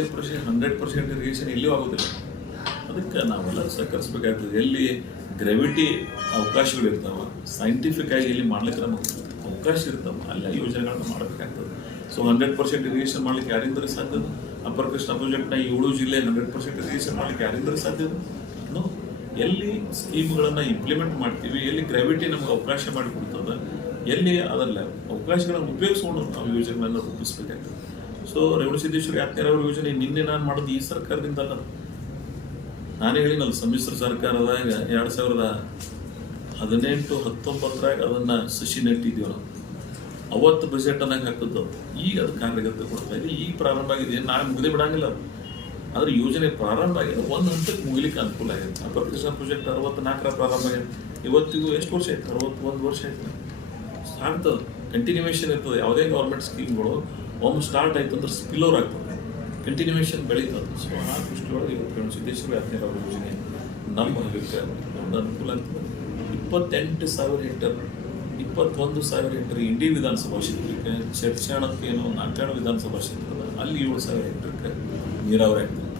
Percent, hundred percent irrigation ಎಲ್ಲಿ ಆಗೋದಿಲ್ಲ. ಅದಕ್ಕೆ ನಾವೆಲ್ಲ ಸಹಕರಿಸಬೇಕಾಗ್ತದೆ. ಎಲ್ಲಿ ಗ್ರಾವಿಟಿ ಅವಕಾಶಗಳು ಇರ್ತಾವ ಸೈಂಟಿಫಿಕ್ ಆಗಿ ಎಲ್ಲಿ ಮಾಡ್ಲಿಕ್ಕೆ ನಮಗೆ ಅವಕಾಶ ಇರ್ತಾವ, ಅಲ್ಲ ಯೋಜನೆಗಳನ್ನ ಮಾಡಬೇಕಾಗ್ತದೆ. ಸೊ ಹಂಡ್ರೆಡ್ ಪರ್ಸೆಂಟ್ ಇರಿಗೇಷನ್ ಮಾಡ್ಲಿಕ್ಕೆ ಯಾರಿಂದಲೇ ಸಾಧ್ಯ ಅಪ್ಪರ್ ಕೃಷ್ಣ ಪ್ರಾಜೆಕ್ಟ್ನ ಏಳು ಜಿಲ್ಲೆ ಹಂಡ್ರೆಡ್ ಪರ್ಸೆಂಟ್ ಇರಿಗೇಷನ್ ಮಾಡ್ಲಿಕ್ಕೆ ಯಾರಿಂದಲೇ ಸಾಧ್ಯ ಎಲ್ಲಿ ಸ್ಕೀಮ್ಗಳನ್ನು ಇಂಪ್ಲಿಮೆಂಟ್ ಮಾಡ್ತೀವಿ, ಎಲ್ಲಿ ಗ್ರಾವಿಟಿ ನಮಗೆ ಅವಕಾಶ ಮಾಡಿಕೊಡ್ತದೆ, ಎಲ್ಲಿ ಅದಲ್ಲ ಅವಕಾಶಗಳನ್ನು ಉಪಯೋಗಿಸ್ಕೊಂಡು ನಾವು ಯೋಜನೆಗಳನ್ನು ರೂಪಿಸ್ಬೇಕಾಗ್ತದೆ. ಸೊ ರೇವಣ ಸಿದ್ದೇಶ್ವರ ಯಾತ್ರೆರವರ ಯೋಜನೆ ನಿನ್ನೆ ನಾನು ಮಾಡೋದು ಈ ಸರ್ಕಾರದಿಂದ ಅಲ್ಲ. ನಾನೇ ಹೇಳಿನಲ್ಲ ಸಮ್ಮಿಶ್ರ ಸರ್ಕಾರದಾಗ ಎರಡು ಸಾವಿರದ ಹದಿನೆಂಟು, ಹತ್ತೊಂಬತ್ತರಾಗ ಅದನ್ನ ಸಸಿ ನೆಟ್ಟಿದ್ದೀವಿ ನಾವು ಅವತ್ತು ಬಜೆಟ್ ಅನ್ನ ಹಾಕಿದ್ದು ಈಗ ಅದು ಕಾರ್ಯಗತ ಕೊಡ್ತಾ ಇದೆ. ಈಗ ಪ್ರಾರಂಭ ಆಗಿದೆ. ನಾನು ಮುಗಿದೇ ಬಿಡಂಗಿಲ್ಲ ಆದ್ರೆ ಯೋಜನೆ ಪ್ರಾರಂಭ ಆಗಿದೆ. ಒಂದು ಹಂತಕ್ಕೆ ಮುಗಿಲಿಕ್ಕೆ ಅನುಕೂಲ ಆಗಿದೆ. ಅಪರ್ ಕೃಷ್ಣ ಪ್ರಾಜೆಕ್ಟ್ ಅರವತ್ನಾಲ್ಕರ ಪ್ರಾರಂಭ ಆಗಿದೆ. ಇವತ್ತಿಗೂ ಎಷ್ಟು ವರ್ಷ ಆಯ್ತು? ಅರವತ್ತೊಂದು ವರ್ಷ ಆಯ್ತು. ಆಗ್ತದೆ. ಕಂಟಿನ್ಯೂಯೇಷನ್ ಇರ್ತದೆ. ಯಾವುದೇ ಗೌರ್ಮೆಂಟ್ ಸ್ಕೀಮ್ಗಳು ಒಮ್ಮೆ ಸ್ಟಾರ್ಟ್ ಆಯ್ತು ಅಂದ್ರೆ ಸ್ಪಿಲ್ ಓವರ್ ಆಗ್ತದೆ. ಕಂಟಿನ್ಯೂಷನ್ ಬೆಳೀತದೆ. ಸೊ ಆ ದೃಷ್ಟಿಯೊಳಗೆ ಇವತ್ತು ಸಿದ್ದೇಶ್ವರ ಯಾತ್ರೆ ಅವರ ಯೋಜನೆ ನಮ್ಮ ಒಂದು ಅನುಕೂಲ ಆಗ್ತದೆ ಇಪ್ಪತ್ತೆಂಟು ಸಾವಿರ ಹೆಕ್ಟರ್, ಇಪ್ಪತ್ತೊಂದು ಸಾವಿರ ಹೆಕ್ಟರ್ ಇಂಡಿ ವಿಧಾನಸಭಾ ಕ್ಷೇತ್ರಕ್ಕೆ, ಚರ್ಚಾಣಕ್ಕೆ ಏನೋ ನಾಟ್ಯಾಣ ವಿಧಾನಸಭಾ ಕ್ಷೇತ್ರದ ಅಲ್ಲಿ ಏಳು ಸಾವಿರ ಹೆಕ್ಟರ್ಗೆ ನೀರಾವರಿ ಆಗ್ತದೆ.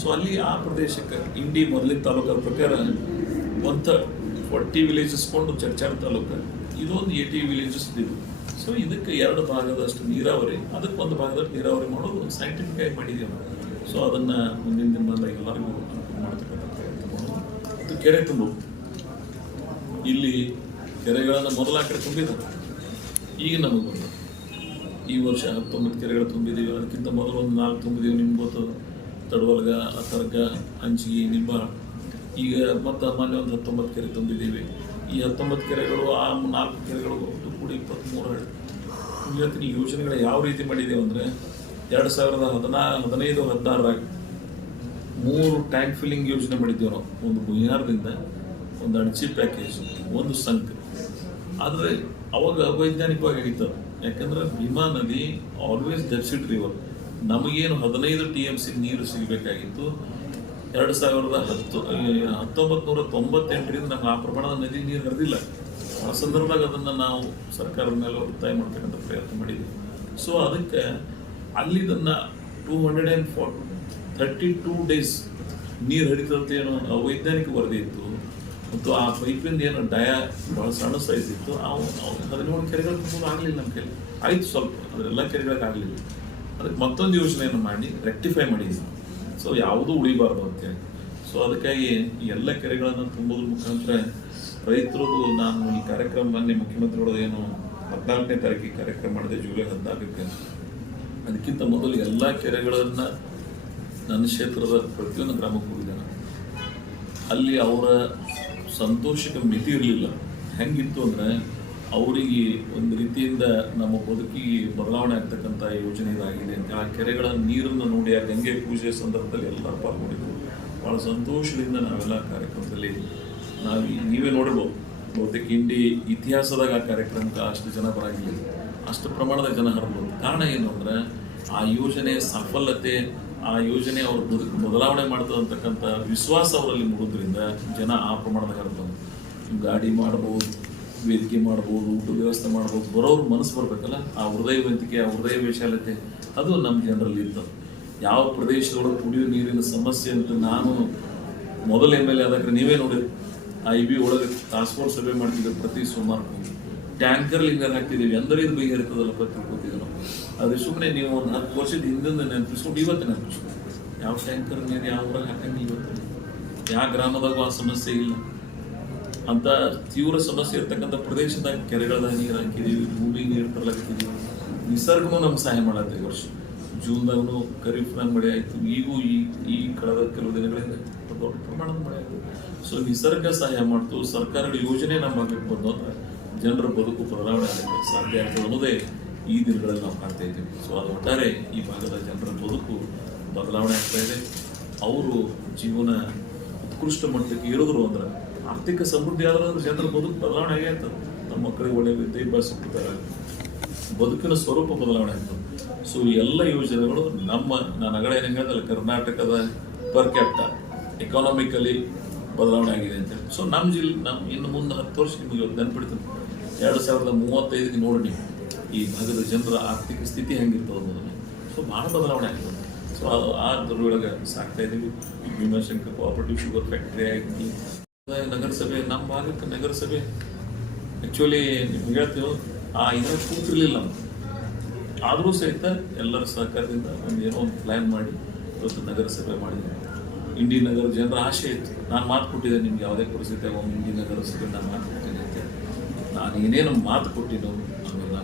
ಸೊ ಅಲ್ಲಿ ಆ ಪ್ರದೇಶಕ್ಕೆ ಇಂಡಿ ಮೊದಲಿನ ತಾಲೂಕರ ಪ್ರಕಾರ ಒಂದು ಫಾರ್ಟಿ ವಿಲೇಜಸ್ ಕೊಂಡು ಚರ್ಚಾಣ ತಾಲೂಕು. ಇದೊಂದು ಏಟಿ ವಿಲೇಜಸ್ ಇದು. ಸೊ ಇದಕ್ಕೆ ಎರಡು ಭಾಗದಷ್ಟು ನೀರಾವರಿ ಅದಕ್ಕೆ ಒಂದು ಭಾಗದಷ್ಟು ನೀರಾವರಿ ಮಾಡೋದು ಒಂದು ಸೈಂಟಿಫಿಕ್ ಆಗಿ ಮಾಡಿದ್ದೀವಿ ಸೊ ಅದನ್ನು ಮುಂದಿನ ದಿನದಲ್ಲಿ ಎಲ್ಲರಿಗೂ ಅನುಕೂಲ ಮಾಡ್ತಕ್ಕಂಥ ಪ್ರಯತ್ನ ಕೆರೆ ತುಂಬ. ಇಲ್ಲಿ ಕೆರೆಗಳನ್ನು ಮೊದಲ ಕಡೆ ತುಂಬಿದ್ದಾರೆ ಈಗ ನಮಗೆ ಬಂದ ಈ ವರ್ಷ ಹತ್ತೊಂಬತ್ತು ಕೆರೆಗಳು ತುಂಬಿದ್ದೀವಿ ಅದಕ್ಕಿಂತ ಮೊದಲು ಒಂದು ನಾಲ್ಕು ತುಂಬಿದ್ದೀವಿ ನಿಮ್ಗೆ ಗೊತ್ತು ತಡವಲ್ಗ ಅತರ್ಗ ಹಂಚಿಗೆ ನಿಂಬ. ಈಗ ಮತ್ತೆ ಮೊನ್ನೆ ಒಂದು ಹತ್ತೊಂಬತ್ತು ಕೆರೆ ತುಂಬಿದ್ದೀವಿ ಈ ಹತ್ತೊಂಬತ್ತು ಕೆರೆಗಳು, ಆ ನಾಲ್ಕು ಕೆರೆಗಳು ಒಟ್ಟು ಕೂಡಿ ಇಪ್ಪತ್ತ್ಮೂರು ಈ ಯೋಜನೆಗಳು ಯಾವ ರೀತಿ ಮಾಡಿದ್ದೇವೆ ಅಂದರೆ ಎರಡು ಸಾವಿರದ ಹದಿನಾ, ಹದಿನೈದು, ಹದಿನಾರರಾಗ ಮೂರು ಟ್ಯಾಂಕ್ ಫಿಲ್ಲಿಂಗ್ ಯೋಜನೆ ಮಾಡಿದ್ದೇವೆ ನಾವು ಒಂದು ಬುಹಾರದಿಂದ ಒಂದು ಅಣಚಿ ಪ್ಯಾಕೇಜ್ ಒಂದು ಸಂಕ್ ಆದರೆ ಅವಾಗ ಅವೈಜ್ಞಾನಿಕವಾಗಿ ಹೇಳ್ತಾರೆ ಯಾಕಂದ್ರೆ ಭೀಮಾ ನದಿ ಆಲ್ವೇಸ್ ಡೆಫಿಸಿಟ್ ರಿವರ್ ನಮಗೇನು ಹದಿನೈದು ಟಿ ಎಂ ಸಿ ನೀರು ಸಿಗಬೇಕಾಗಿತ್ತು. ಎರಡು ಸಾವಿರದ ಹತ್ತು ಹತ್ತೊಂಬತ್ತು ನೂರ ತೊಂಬತ್ತೆಂಟರಿಂದ ನಮ್ಗೆ ಆ ಪ್ರಮಾಣದ ನದಿ ನೀರು ಹರಿದಿಲ್ಲ. ಆ ಸಂದರ್ಭದಾಗ ಅದನ್ನು ನಾವು ಸರ್ಕಾರದ ಮೇಲೆ ಒತ್ತಾಯ ಮಾಡ್ತಕ್ಕಂಥ ಪ್ರಯತ್ನ ಮಾಡಿದ್ವಿ. ಸೊ ಅದಕ್ಕೆ ಅಲ್ಲಿದನ್ನು two hundred and four thirty two days ನೀರು ಹರಿತದಂತೆ ಏನೋ ಅವೈಜ್ಞಾನಿಕ ವರದಿ ಇತ್ತು. ಮತ್ತು ಆ ಪೈಪಿಂದ ಏನು ಡಯ ಭಾಳ ಸಣ್ಣ ಸೈಜ್ ಇತ್ತು. ಅವು ಹದಿನೇಳು ಕೆರೆಗಳ ತುಂಬ ಆಗಲಿಲ್ಲ ನಮ್ಮ ಕೈಲಿ. ಆಯಿತು ಸ್ವಲ್ಪ ಅದರೆಲ್ಲ ಕೆರೆಗಳಿಗೆ ಆಗಲಿಲ್ಲ. ಅದಕ್ಕೆ ಮತ್ತೊಂದು ಯೋಜನೆಯನ್ನು ಮಾಡಿ ರೆಕ್ಟಿಫೈ ಮಾಡಿದ್ವಿ. ಸೊ ಯಾವುದೂ ಉಳಿಬಾರ್ದು ಅಂತೇಳಿ ಸೊ ಅದಕ್ಕಾಗಿ ಎಲ್ಲ ಕೆರೆಗಳನ್ನು ತುಂಬೋದ್ರ ಮುಖಾಂತರ ರೈತರದು ನಾನು ಈ ಕಾರ್ಯಕ್ರಮ ಮೊನ್ನೆ ಮುಖ್ಯಮಂತ್ರಿಗಳದ್ದು ಏನು ಹದಿನಾಲ್ಕನೇ ತಾರೀಕಿಗೆ ಕಾರ್ಯಕ್ರಮ ಮಾಡಿದೆ, ಜುಲೈ ಹದಿನಾಲ್ಕಕ್ಕೆ. ಅದಕ್ಕಿಂತ ಮೊದಲು ಎಲ್ಲ ಕೆರೆಗಳನ್ನು ನನ್ನ ಕ್ಷೇತ್ರದ ಪ್ರತಿಯೊಂದು ಗ್ರಾಮಕ್ಕೆ ಹೋಗಿದ್ದೆ ಅಲ್ಲಿ ಅವರ ಸಂತೋಷಕ್ಕೆ ಮಿತಿ ಇರಲಿಲ್ಲ. ಹೆಂಗಿತ್ತು ಅಂದರೆ ಅವರಿಗೆ ಒಂದು ರೀತಿಯಿಂದ ನಮ್ಮ ಬದುಕಿಗೆ ಬದಲಾವಣೆ ಆಗ್ತಕ್ಕಂಥ ಯೋಜನೆ ಇದಾಗಿದೆ. ಆ ಕೆರೆಗಳ ನೀರನ್ನು ನೋಡಿ, ಆ ಗಂಗೆ ಪೂಜೆ ಸಂದರ್ಭದಲ್ಲಿ ಎಲ್ಲರೂ ಪಾಲ್ಗೊಂಡಿದ್ದರು ಭಾಳ ಸಂತೋಷದಿಂದ ನಾವೆಲ್ಲ ಕಾರ್ಯಕ್ರಮದಲ್ಲಿ ನಾವು ನೀವೇ ನೋಡಿರ್ಬೋದು ಬಹುತೇಕ ಇಂಡಿ ಇತಿಹಾಸದಾಗ ಆ ಕಾರ್ಯಕ್ರಮಕ್ಕೆ ಅಷ್ಟು ಜನ ಬರಂಗಿಲ್ಲ. ಅಷ್ಟು ಪ್ರಮಾಣದ ಜನ ಹರಬಹುದು ಕಾರಣ ಏನು ಅಂದರೆ, ಆ ಯೋಜನೆ ಸಫಲತೆ, ಆ ಯೋಜನೆ ಅವ್ರ ಬದುಕು ಬದಲಾವಣೆ ಮಾಡ್ತದೆ ಅಂತಕ್ಕಂಥ ವಿಶ್ವಾಸ ಅವರಲ್ಲಿ ಮೂಡೋದ್ರಿಂದ ಜನ ಆ ಪ್ರಮಾಣದಾಗ ಹರಿದ್ರು ಗಾಡಿ ಮಾಡ್ಬೋದು ವೇದಿಕೆ ಮಾಡ್ಬೋದು ಊಟ ವ್ಯವಸ್ಥೆ ಮಾಡ್ಬೋದು, ಬರೋರು ಮನಸ್ಸು ಬರ್ಬೇಕಲ್ಲ? ಆ ಹೃದಯವಂತಿಕೆ ಆ ಹೃದಯ ವಿಶಾಲತೆ, ಅದು ನಮ್ಮ ಜನರಲ್ಲಿ ಇತ್ತು. ಯಾವ ಪ್ರದೇಶದೊಳಗೆ ಕುಡಿಯೋ ನೀರಿನ ಸಮಸ್ಯೆ ಅಂತ ನಾನು ಮೊದಲ ಎಂ ಎಲ್ ಎ ಆದಾಗ ನೀವೇ ನೋಡಿರಿ ಐ ಬಿ ಒಳಗೆ ಫೋರ್ಸ್ ಸಭೆ ಮಾಡ್ತಿದ್ದೆ ಪ್ರತಿ ಸೋಮವಾರ ಟ್ಯಾಂಕರ್ ಲಿಂಗರ್ ಹಾಕ್ತಿದ್ದೀವಿ. ಅಂದ್ರೆ ಇದು ಬಗೆಹರಿತದಲ್ಲಪ್ಪ ತಿಳ್ಕೊತಿದ್ದೆ ನಾವು ಅದು ಸುಮ್ಮನೆ ನೀವು ಒಂದು ಹತ್ತು ವರ್ಷದ ಹಿಂದಿಂದ ನೆನಪಿಸ್ಕೊಂಡು ಇವತ್ತು ನೆನಪಿಸ್ಕೊಂಡು. ಯಾವ ಟ್ಯಾಂಕರ್ ನೀರು ಯಾವ ಊರಾಗ ಹಾಕಂಗೆ ಇವತ್ತು? ಯಾವ ಗ್ರಾಮದಾಗೂ ಆ ಸಮಸ್ಯೆ ಇಲ್ಲ. ಅಂತ ತೀವ್ರ ಸಮಸ್ಯೆ ಇರ್ತಕ್ಕಂಥ ಪ್ರದೇಶದಾಗ ಕೆರೆಗಳದಾಗ ನೀರು ಹಾಕಿದೀವಿ ಭೂಮಿಗೆ ನೀರು ತರ್ಲಾಕ್ತಿದೀವಿ ನಿಸರ್ಗನೂ ನಮ್ಗೆ ಸಹಾಯ ಮಾಡತ್ತೆ ಈ ವರ್ಷ. ಜೂನ್ದಾಗೂ ಖರೀಫ್ನಾಗ ಮಳೆ ಆಯಿತು. ಈಗೂ ಈ ಈ ಕಳೆದ ಕೆಲವು ದಿನಗಳಿಂದ ದೊಡ್ಡ ಪ್ರಮಾಣದ ಮಳೆ ಆಯಿತು. ಸೊ ನಿಸರ್ಗ ಸಹಾಯ ಮಾಡ್ತು. ಸರ್ಕಾರಗಳ ಯೋಜನೆ ನಮ್ಮ ಭಾಗಕ್ಕೆ ಬಂದು ಅಂದ್ರೆ ಜನರ ಬದುಕು ಬದಲಾವಣೆ ಆಗಕ್ಕೆ ಸಾಧ್ಯ ಆಗ್ತದೆ ಅನ್ನೋದೇ ಈ ದಿನಗಳಲ್ಲಿ ನಾವು ಕಾಣ್ತಾ ಇದ್ದೀವಿ. ಸೊ ಅದು ಒಟ್ಟಾರೆ ಈ ಭಾಗದ ಜನರ ಬದುಕು ಬದಲಾವಣೆ ಆಗ್ತಾ ಇದೆ. ಅವರು ಜೀವನ ಉತ್ಕೃಷ್ಟ ಮಟ್ಟಕ್ಕೆ ಏರಿದ್ರು ಅಂದ್ರೆ ಆರ್ಥಿಕ ಸಮೃದ್ಧಿ ಆದ್ರೆ ಜನರ ಬದುಕು ಬದಲಾವಣೆ ಆಗೇ ಆಗ್ತದೆ. ನಮ್ಮ ಮಕ್ಕಳಿಗೆ ಒಳ್ಳೆ ವಿದ್ಯಾಭ್ಯಾಸ ಕೊಡ್ತಾರೆ ಬದುಕಿನ ಸ್ವರೂಪ ಬದಲಾವಣೆ ಆಗ್ತದೆ. ಸೊ ಎಲ್ಲ ಯೋಜನೆಗಳು ನಮ್ಮ ನಾನು ಅಗಡೆ ಹೆಂಗಂದ್ರೆ ಕರ್ನಾಟಕದ ಪರ್ ಕ್ಯಾಪ್ಟ ಎಕಾನಮಿಕಲಿ ಬದಲಾವಣೆ ಆಗಿದೆ ಅಂತ ಸೊ ನಮ್ಮ ಜಿಲ್ಲೆ ನಮ್ಮ ಇನ್ನು ಮುಂದೆ ಹತ್ತು ವರ್ಷ ನಿಮಗೆ ನೆನ್ಪಿಡ್ತೀನಿ. ಎರಡು ಸಾವಿರದ ಮೂವತ್ತೈದಕ್ಕೆ ನೋಡಿ ಈ ಭಾಗದ ಜನರ ಆರ್ಥಿಕ ಸ್ಥಿತಿ ಹೆಂಗಿರ್ತದೆ ಮೊದಲು ಸೊ ಭಾಳ ಬದಲಾವಣೆ ಆಗ್ತದೆ. ಸೊ ಅದು ಆ ದೊಡ್ಡೊಳಗೆ ಸಾಕ್ತಾ ವಿಮರ್ಶಂಕ ಭೀಮಾಶಂಕರ್ ಕೋಆಪರೇಟಿವ್ ಶುಗರ್ ಫ್ಯಾಕ್ಟ್ರಿ ಆಗಿ ನಗರಸಭೆ, ನಮ್ಮ ಭಾಗಕ್ಕೆ ನಗರಸಭೆ. ಆ್ಯಕ್ಚುಲಿ ನಿಮ್ಗೆ ಹೇಳ್ತೀವಿ ಆ ಇದ್ರ ಕೂತಿರ್ಲಿಲ್ಲ ಆದರೂ ಸಹಿತ ಎಲ್ಲರ ಸಹಕಾರದಿಂದ ಒಂದು ಏನೋ ಒಂದು ಪ್ಲ್ಯಾನ್ ಮಾಡಿ ಇವತ್ತು ನಗರಸಭೆ ಮಾಡಿದ್ವಿ ಇಂಡಿ ನಗರ ಜನರ ಆಶೆ ಇತ್ತು. ನಾನು ಮಾತು ಕೊಟ್ಟಿದ್ದೆ, ನಿಮ್ಗೆ ಯಾವುದೇ ಪರಿಸ್ಥಿತಿ ಒಂದು ಇಂಡಿ ನಗರಸಭೆ ನಾನು ಮಾತು ಕೊಟ್ಟಿದ್ದೆ ಅಂತ. ನಾನು ಏನೇನು ಮಾತು ಕೊಟ್ಟಿನೋ ಅವೆಲ್ಲ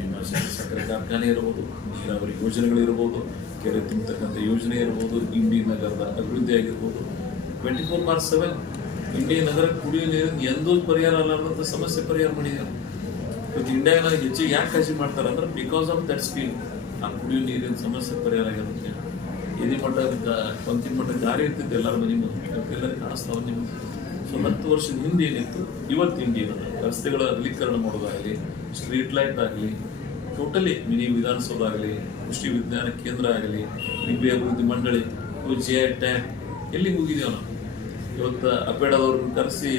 ನಿಮ್ಮ ಸಕ್ಕರೆ ಕಾರ್ಖಾನೆ ಇರ್ಬೋದು, ನೀರಾವರಿ ಯೋಜನೆಗಳಿರ್ಬೋದು ಕೆರೆ ತುಂಬತಕ್ಕಂಥ ಯೋಜನೆ ಇರ್ಬೋದು ಇಂಡಿ ನಗರದ ಅಭಿವೃದ್ಧಿ ಆಗಿರ್ಬೋದು. Twenty four March seven Indi ನಗರ ಕುಡಿಯೋ ನೀರಿನ ಎಂದೂ ಪರಿಹಾರ ಅಲ್ಲಾರ್ದಂಥ ಸಮಸ್ಯೆ ಪರಿಹಾರ ಮಾಡಿದ್ದಾರೆ ಇವತ್ತು ಇಂಡಿಯಾನ ಹೆಚ್ಚಿಗೆ ಯಾಕೆ ಕಾಳಜಿ ಮಾಡ್ತಾರೆ ಅಂದ್ರೆ ಬಿಕಾಸ್ ಆಫ್ ದಟ್ ಸ್ಕೀಮ್ ಆ ಕುಡಿಯೋ ನೀರಿನ ಸಮಸ್ಯೆ ಪರಿಹಾರ ಆಗಿರುತ್ತೆ ಎದಿ ಮಟ್ಟ ಪಂಕ್ತಿ ಮಟ್ಟ ದಾರಿ ಇರ್ತಿತ್ತು ಎಲ್ಲರ ಮನೆ ಎಲ್ಲರಿಗೂ ಕಾಣಿಸ್ತಾವ ನಿಮ್ಮ ಸೊ ಹತ್ತು ವರ್ಷದ ಹಿಂದೆ ಏನಿತ್ತು? ಇವತ್ತು ಏನದ? ರಸ್ತೆಗಳ ಅಗಲೀಕರಣ ಮಾಡೋದಾಗಲಿ ಸ್ಟ್ರೀಟ್ ಲೈಟ್ ಆಗಲಿ ಟೋಟಲಿ ಮಿನಿ ವಿಧಾನಸೌಧ ಆಗಲಿ ಕೃಷಿ ವಿಜ್ಞಾನ ಕೇಂದ್ರ ಆಗಲಿ ನಿಂಬೆ ಅಭಿವೃದ್ಧಿ ಮಂಡಳಿ ಜೆ ಟ್ಯಾಕ್, ಎಲ್ಲಿಗೆ ಹೋಗಿದ್ದೇವೆ ನಾವು? ಇವತ್ತು ಅಪೇಡದವ್ರನ್ನ ಕರೆಸಿ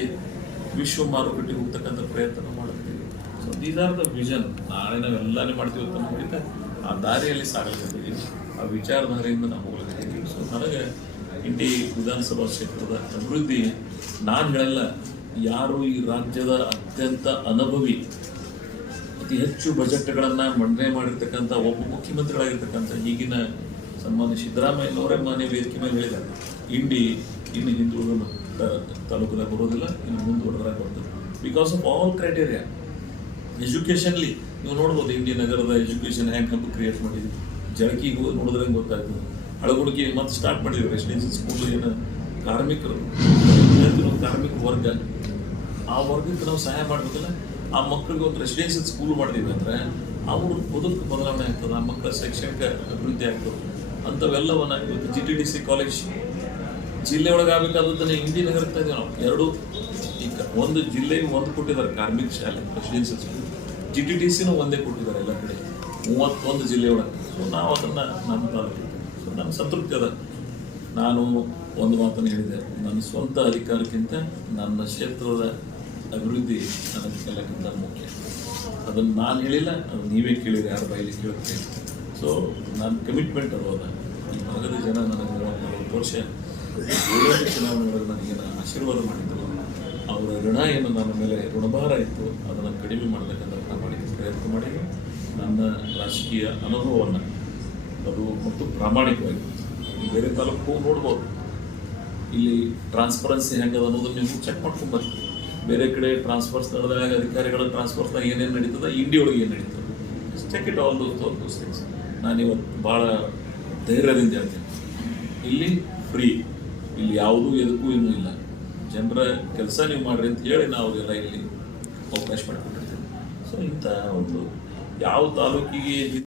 ವಿಶ್ವ ಮಾರುಕಟ್ಟೆಗೆ ಹೋಗ್ತಕ್ಕಂಥ ಪ್ರಯತ್ನ ಮಾಡುತ್ತೀವಿ. So these are the vision ನಾಳೆ ಎಲ್ಲಾನೇ ಮಾಡ್ತೀವಿ ಅಂತ ನೋಡಿದ್ರೆ ಆ ದಾರಿಯಲ್ಲಿ ಸಾಗಲಿದ್ದೀವಿ ಆ ವಿಚಾರಧಾರೆಯಿಂದ ನಾವು ಹೋಗ್ಲಿದ್ದೀವಿ ಸೊ ನನಗೆ ಇಂಡಿ ವಿಧಾನಸಭಾ ಕ್ಷೇತ್ರದ ಅಭಿವೃದ್ಧಿ ನಾನು ಹೇಳಲ್ಲ ಯಾರು ಈ ರಾಜ್ಯದ ಅತ್ಯಂತ ಅನುಭವಿ, ಅತಿ ಹೆಚ್ಚು ಬಜೆಟ್ಗಳನ್ನು ಮಂಡನೆ ಮಾಡಿರ್ತಕ್ಕಂಥ ಒಬ್ಬ ಮುಖ್ಯಮಂತ್ರಿಗಳಾಗಿರ್ತಕ್ಕಂಥ ಈಗಿನ ಸನ್ಮಾನ್ಯ ಸಿದ್ದರಾಮಯ್ಯನವರೇ ಮಾನ್ಯ ವೇದಿಕೆ ಮೇಲೆ ಹೇಳಿದ್ದಾರೆ. ಇಂಡಿ ಇನ್ನು ಹಿಂದುಳಿದ ತಾಲೂಕದಾಗ ಬರೋದಿಲ್ಲ, ಇನ್ನು ಮುಂದುವರೆದಾಗ ಬರ್ತದೆ because of all criteria educationally ನೀವು ನೋಡ್ಬೋದು ಇಂಡಿ ನಗರದ ಎಜುಕೇಷನ್ ಹ್ಯಾಂಗ್ ಹಬ್ಬ ಕ್ರಿಯೇಟ್ ಮಾಡಿದ್ವಿ. ಜಳಕಿ ಹೋಗಿ ನೋಡಿದ್ರೆ ಗೊತ್ತಾಯ್ತು ಹಳಗುಣಿಗೆ ಮತ್ತೆ ಸ್ಟಾರ್ಟ್ ಮಾಡಿದ್ವಿ ರೆಸಿಡೆನ್ಸಿ ಸ್ಕೂಲ್ ಏನು ಕಾರ್ಮಿಕರು ಕಾರ್ಮಿಕ ವರ್ಗ. ಆ ವರ್ಗಕ್ಕೆ ನಾವು ಸಹಾಯ ಮಾಡಬೇಕಲ್ಲ. ಆ ಮಕ್ಕಳಿಗೆ ಒಂದು ರೆಸಿಡೆನ್ಷಿಯಲ್ ಸ್ಕೂಲ್ ಮಾಡಿದ್ವಿ ಅಂದರೆ, ಅವ್ರ ಬದುಕು ಬದಲಾವಣೆ ಆಗ್ತದೆ, ಆ ಮಕ್ಕಳ ಶೈಕ್ಷಣಿಕ ಅಭಿವೃದ್ಧಿ ಆಗ್ತದೆ. ಅಂಥವೆಲ್ಲವನ್ನು G T D C college ಜಿಲ್ಲೆ ಒಳಗಾಗಬೇಕಾದಂತ ಹಿಂದಿನ ಹೇಳ್ತಾ ಇದ್ದೀವಿ ನಾವು. ಎರಡು ಈಗ ಒಂದು ಜಿಲ್ಲೆ ಒಂದು ಕೊಟ್ಟಿದ್ದಾರೆ ಕಾರ್ಮಿಕ ಶಾಲೆ presidential school G T T ಸಿನೂ ಒಂದೇ ಕೊಟ್ಟಿದ್ದಾರೆ ಎಲ್ಲ ಕಡೆ. ಮೂವತ್ತೊಂದು ಜಿಲ್ಲೆ ಒಳಗೆ. ಸೊ ನಾವು ಅದನ್ನು ನಮ್ಮ ತಾಲೂಕು. ಸೊ ನನ್ನ ಸಂತೃಪ್ತಿ ಅದ. ನಾನು ಒಂದು ಮಾತನ್ನು ಹೇಳಿದೆ. ನನ್ನ ಸ್ವಂತ ಅಧಿಕಾರಕ್ಕಿಂತ ನನ್ನ ಕ್ಷೇತ್ರದ ಅಭಿವೃದ್ಧಿ ನನ್ನ ಎಲ್ಲಕ್ಕಿಂತ ಮುಖ್ಯ. ಅದನ್ನು ನಾನು ಹೇಳಿಲ್ಲ, ಅದು ನೀವೇ ಕೇಳಿರಿ ಯಾರು ಬಾಯಿಲಿ ಕೇಳುತ್ತೆ. ಸೊ ನನ್ನ ಕಮಿಟ್ಮೆಂಟ್ ಅದ ಈ ಭಾಗದ ಜನ ನನಗೆ ಮೂವತ್ತು ವರ್ಷ ಏಳನೇ ಚುನಾವಣೆಗಳಲ್ಲಿ ನನಗೆ ನನಗೇನು ಆಶೀರ್ವಾದ ಮಾಡಿದ್ರು. ಅವರ ಋಣ ಏನು ನನ್ನ ಮೇಲೆ ಋಣಭಾರ ಇತ್ತು, ಅದನ್ನು ಕಡಿಮೆ ಮಾಡತಕ್ಕಂಥ ಪ್ರಾಮಾಣಿಕ ಪ್ರಯತ್ನ ಮಾಡಿ ನನ್ನ ರಾಜಕೀಯ ಅನುಭವವನ್ನು ಅದು ಮತ್ತು ಪ್ರಾಮಾಣಿಕವಾಗಿ ಬೇರೆ ತಾಲೂಕು ನೋಡ್ಬೋದು. ಇಲ್ಲಿ ಟ್ರಾನ್ಸ್ಪರೆನ್ಸಿ ಹೆಂಗದ ಅನ್ನೋದು ನೀವು ಚೆಕ್ ಮಾಡ್ಕೊಂಬರ್ರಿ ಬೇರೆ ಕಡೆ ಟ್ರಾನ್ಸ್ಫರ್ಸ್ ನಡೆದಾಗ ಅಧಿಕಾರಿಗಳ ಟ್ರಾನ್ಸ್ಫರ್ಸ್ದಾಗ ಏನೇನು ನಡೀತದ ಇಂಡಿ ಒಳಗೆ ಏನು ನಡೀತದೆ. Check it all those things ನಾನು ಇವತ್ತು ಭಾಳ ಧೈರ್ಯದಿಂದ ಹೇಳ್ತೀನಿ. ಇಲ್ಲಿ ಫ್ರೀ ಇಲ್ಲಿ ಯಾವುದೂ ಎದಕ್ಕೂ ಏನೂ ಇಲ್ಲ. ಜನರ ಕೆಲಸ ನೀವು ಮಾಡ್ರಿ ಅಂತ ಹೇಳಿ ನಾವು ಎಲ್ಲ ಇಲ್ಲಿ ಅವಕಾಶ ಮಾಡಿಕೊಟ್ಟಿರ್ತೀವಿ ಸೊ ಇಂಥ ಒಂದು ಯಾವ ತಾಲೂಕಿಗೆ